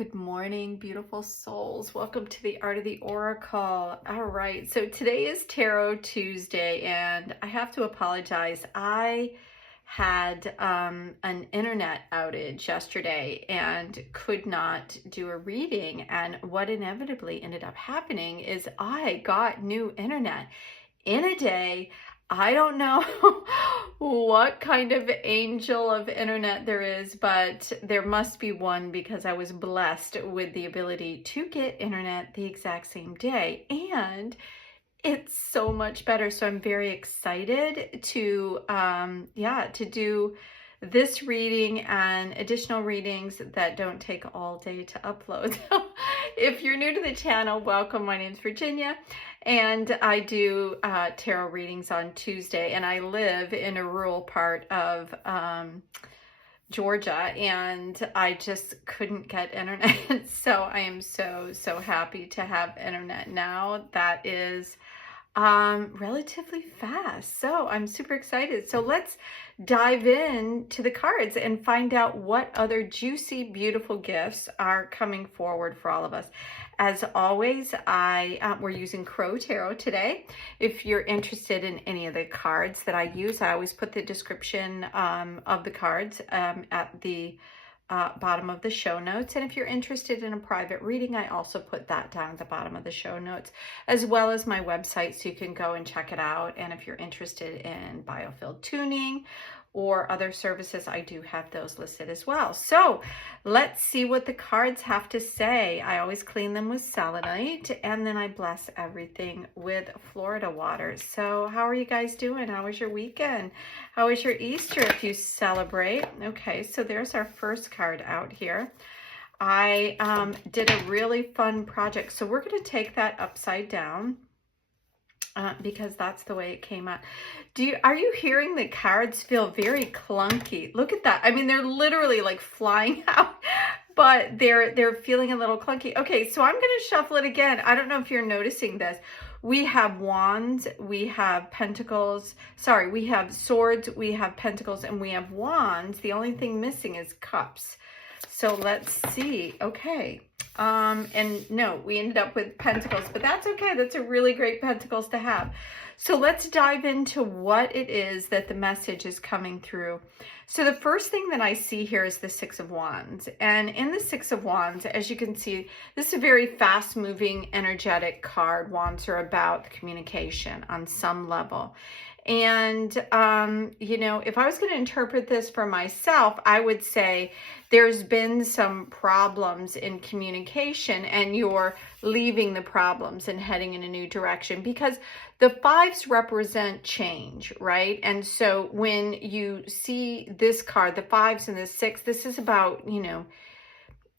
Good morning, beautiful souls. Welcome to the Art of the Oracle. All right, so today is Tarot Tuesday, and I have to apologize. I had an internet outage yesterday and could not do a reading. And what inevitably ended up happening is I got new internet in a day. I don't know what kind of angel of internet there is, but there must be one because I was blessed with the ability to get internet the exact same day. And it's so much better. So I'm very excited to, to do this reading and additional readings that don't take all day to upload. So if you're new to the channel, welcome. My name's Virginia, and I do tarot readings on Tuesday, and I live in a rural part of Georgia, and I just couldn't get internet. So I am so happy to have internet now that is relatively fast. So I'm super excited. So let's dive in to the cards and find out what other juicy, beautiful gifts are coming forward for all of us. As always, we're using Crow Tarot today. If you're interested in any of the cards that I use, I always put the description of the cards at the bottom of the show notes. And if you're interested in a private reading, I also put that down at the bottom of the show notes, as well as my website, so you can go and check it out. And if you're interested in biofield tuning or other services, I do have those listed as well. So let's see what the cards have to say. I always clean them with selenite, and then I bless everything with Florida water. So how are you guys doing? How was your weekend? How was your Easter if you celebrate? Okay, so there's our first card out here. I did a really fun project. So we're going to take that upside down. Because that's the way it came out. Are you hearing the cards feel very clunky? Look at that. I mean, they're literally like flying out, but they're feeling a little clunky. Okay, so I'm going to shuffle it again. I don't know if you're noticing this. We have wands, we have pentacles. Sorry, we have swords, we have pentacles, and we have wands. The only thing missing is cups. So let's see. Okay. And no, we ended up with pentacles, but that's okay. That's a really great pentacles to have. So let's dive into what it is that the message is coming through. So the first thing that I see here is the Six of Wands. And in the Six of Wands, as you can see, this is a very fast moving, energetic card. Wands are about communication on some level. And, you know, if I was going to interpret this for myself, I would say there's been some problems in communication, and you're leaving the problems and heading in a new direction, because the fives represent change, right? And so when you see this card, the fives and the six, this is about, you know,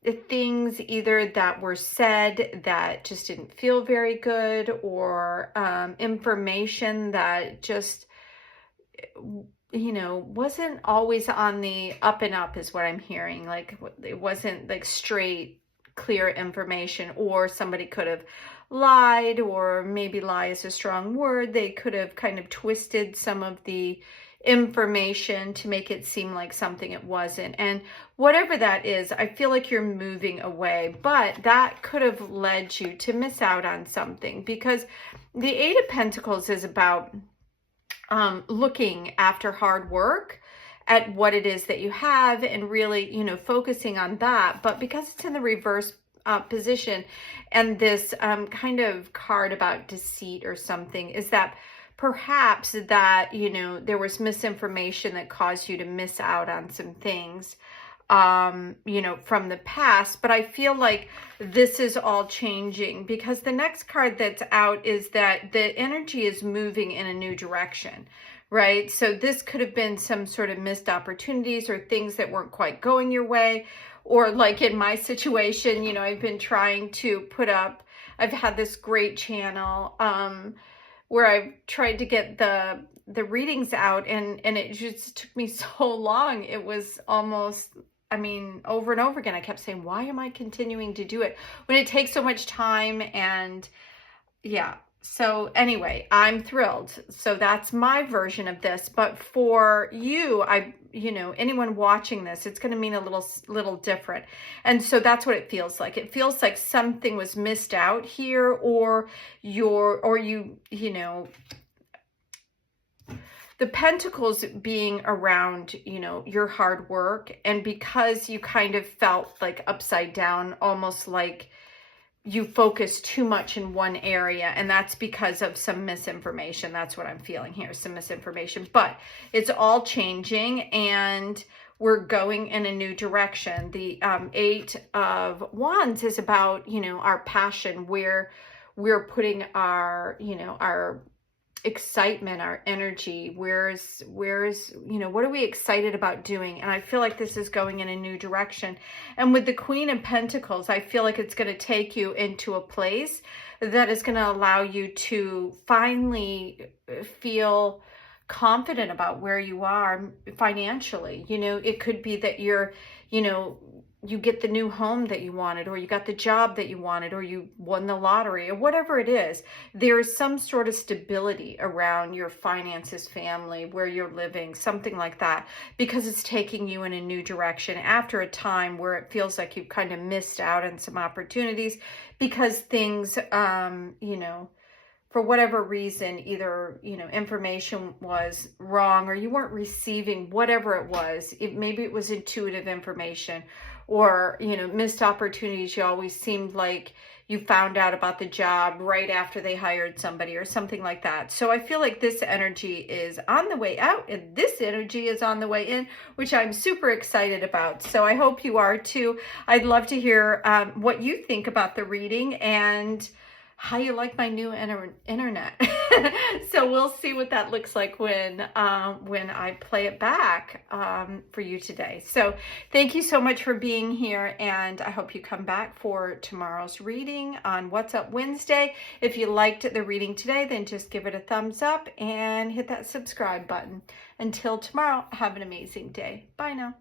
the things either that were said that just didn't feel very good, or information that just, you know, wasn't always on the up and up is what I'm hearing. Like, it wasn't like straight, clear information, or somebody could have lied, or maybe lie is a strong word. They could have kind of twisted some of the information to make it seem like something it wasn't. And whatever that is, I feel like you're moving away, but that could have led you to miss out on something, because the Eight of Pentacles is about looking after hard work at what it is that you have, and really, you know, focusing on that. But because it's in the reverse position, and this kind of card about deceit or something, is that perhaps that, you know, there was misinformation that caused you to miss out on some things, you know, from the past. But I feel like this is all changing, because the next card that's out is that the energy is moving in a new direction, right? So this could have been some sort of missed opportunities, or things that weren't quite going your way. Or like in my situation, you know, I've been trying to put up, I've had this great channel, where I've tried to get the readings out, and it just took me so long. It was almost, I mean, over and over again, I kept saying, why am I continuing to do it when it takes so much time? And yeah, so anyway, I'm thrilled. So that's my version of this. But for you, I anyone watching this, it's going to mean a little different. And so that's what it feels like. It feels like something was missed out here, or the pentacles being around, your hard work. And because you kind of felt like upside down, almost like you focus too much in one area, and that's because of some misinformation. That's what I'm feeling here, some misinformation. But it's all changing, and we're going in a new direction. The Eight of Wands is about, our passion, where we're putting our, our excitement, our energy. Where's what are we excited about doing? And I feel like this is going in a new direction. And with the Queen of Pentacles, I feel like it's going to take you into a place that is going to allow you to finally feel confident about where you are financially. It could be that you're, you get the new home that you wanted, or you got the job that you wanted, or you won the lottery, or whatever it is. There is some sort of stability around your finances, family, where you're living, something like that, because it's taking you in a new direction after a time where it feels like you've kind of missed out on some opportunities because things, for whatever reason, either, information was wrong, or you weren't receiving whatever it was. Maybe it was intuitive information, or, missed opportunities. You always seemed like you found out about the job right after they hired somebody, or something like that. So I feel like this energy is on the way out, and this energy is on the way in, which I'm super excited about. So I hope you are too. I'd love to hear what you think about the reading, and how you like my new internet. So we'll see what that looks like when I play it back for you today. So thank you so much for being here, and I hope you come back for tomorrow's reading on What's Up Wednesday. If you liked the reading today, then just give it a thumbs up and hit that subscribe button. Until tomorrow, have an amazing day. Bye now.